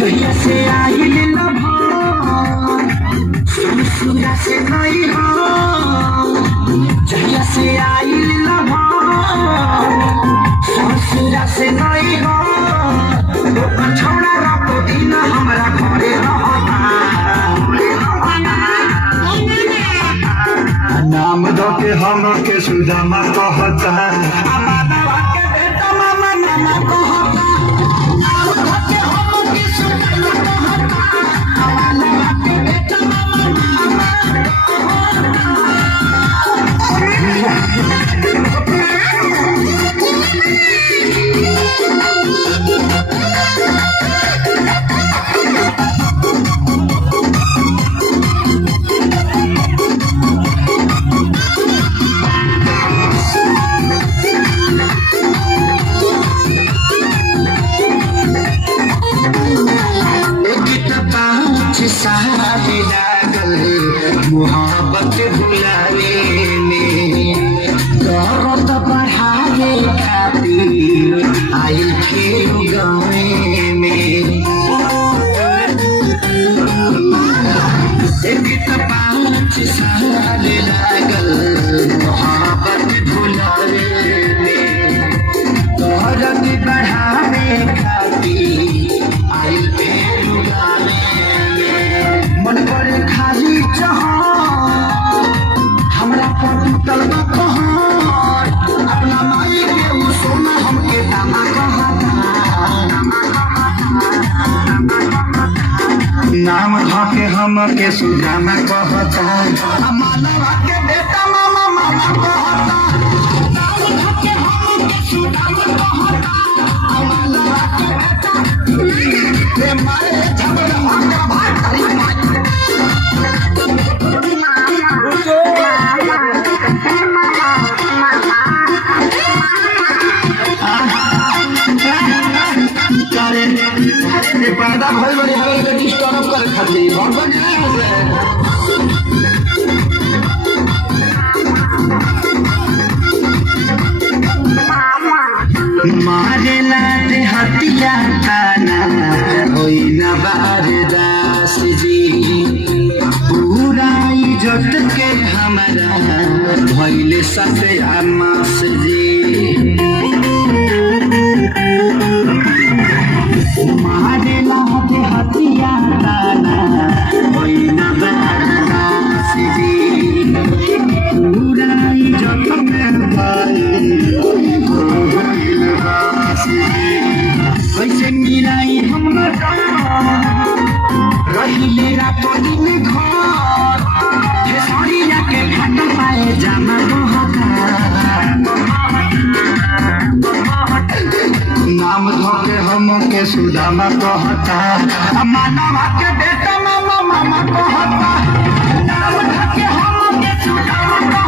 जहिया से आइल लभार ससुरा से नहीं हो जहिया से आइल लभार ससुरा से नहीं हो छोड़ा रातो दिन हमरा घरे नाम दो के हम के सुदामा कहता मोहब्बत बुलावे में दर्द बढ़ावे खातिर आइल खेल गावे में एक तो 5 साल लागल मोहब्बत बुलावे में दर्द बढ़ावे खातिर आइल खेल गावे में मन करे खाली हमरा पर टूटल बा कहर अपना माई के उ सोना हमके दामा कहता नाम धो के हम के सुदामा कहता मानवा के बेटा मामा मामा कहता नाम धो के हम के सुदामा कहता मानवा के बेटा रे मारे झगड़ा भागा भाग तारी पैदा भइल बड़ी हवे के डिस्टर्ब करे खातिर भगवान मारे लाते हतिया खाना होई ना बारदास जी पूरा इज्जत के हमारा भइले सते आमास जी मारे लाते हतिया खाना होई ना बारदास जी पूरा इज्जत में कैसे मिलाई हम रहिले रातो दिन घर खेसरिया के घाट पाए जामा नाम धो के हम के सुदामा कहता मानवा के बेटा मामा मामा कहता नाम धो के हम के सुदामा